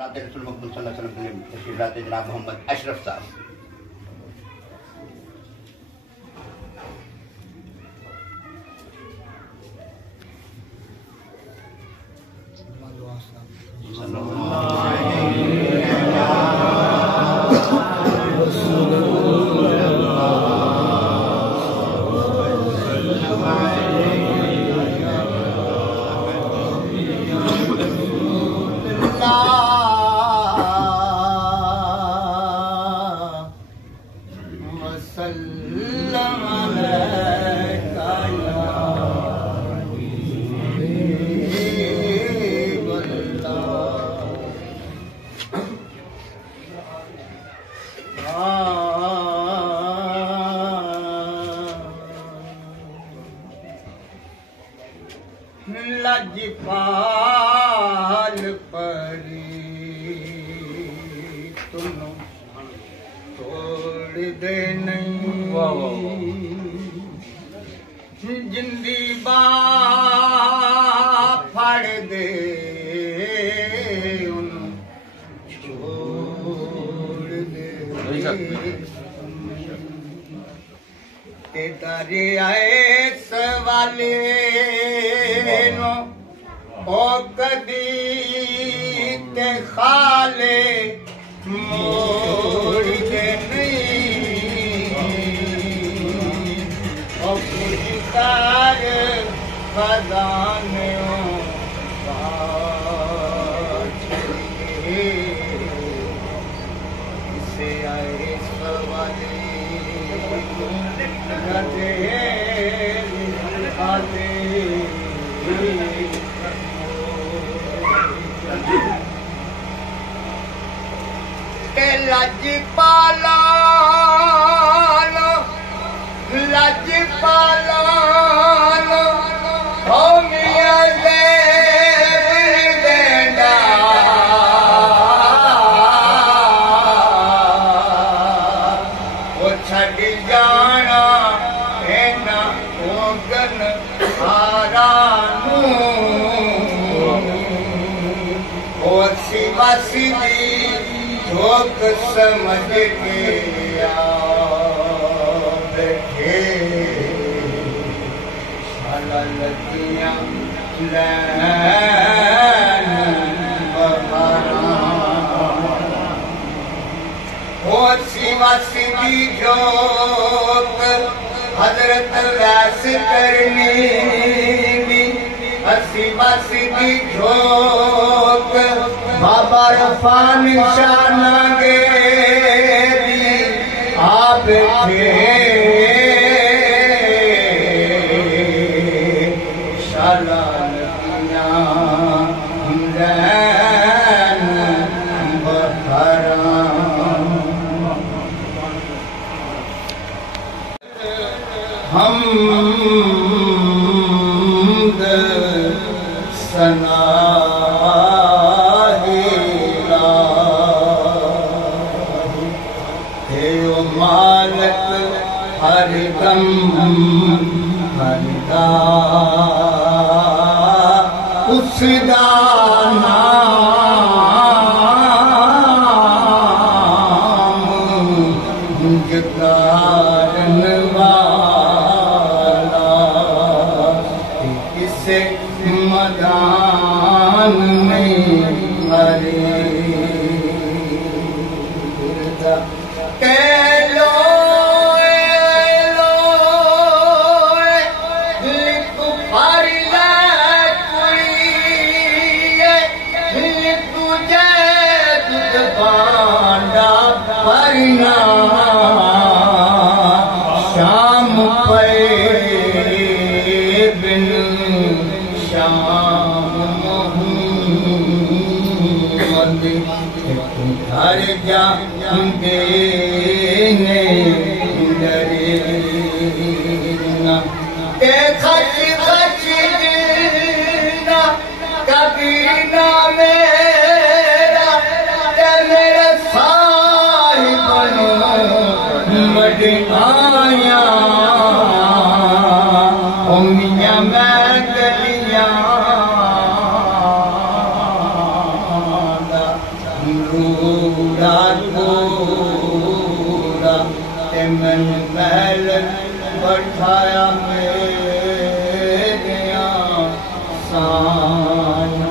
लाते रसूल मकबूल सल्लल्लाहु अलैहि वसल्लम के तशरीफ लाते जनाब मोहम्मद अशरफ साहब। लजपाल परी तुम तोड़ दे नहीं जिंदी बा फड़ दे छोड़ दे ते दरियाए सवाले नो ओ कदी ते खाले मोड़ दे नहीं ओ कुछ कार खजाने इसे आए सवाले लजपाला लजपाला हो मियां दे देंदा वो छड़ जाना है ना ओगन हारानू ओ सिवा सिदी धोख समझ के बैठे शाला लगियां लैन बहारा ओ सिवा सिदी जोक हजरत वैस करनी सिवा सिदी जोक बाबा रफान शाना गे आ बैठे शाला लगियां लैन बहारा हम सना मालक हर दम हरदा उसदा नाम जगारन वाला किसे मदान नहीं हरे शाम पे बिन शाम मोहम्मद घर जाएंगे डरे ना खच खच ना कभी ना मेरा साहिब मडियाया मियां मैं गलियां रूड़ा थोड़ा ते मन महल बैठाया मेरे साया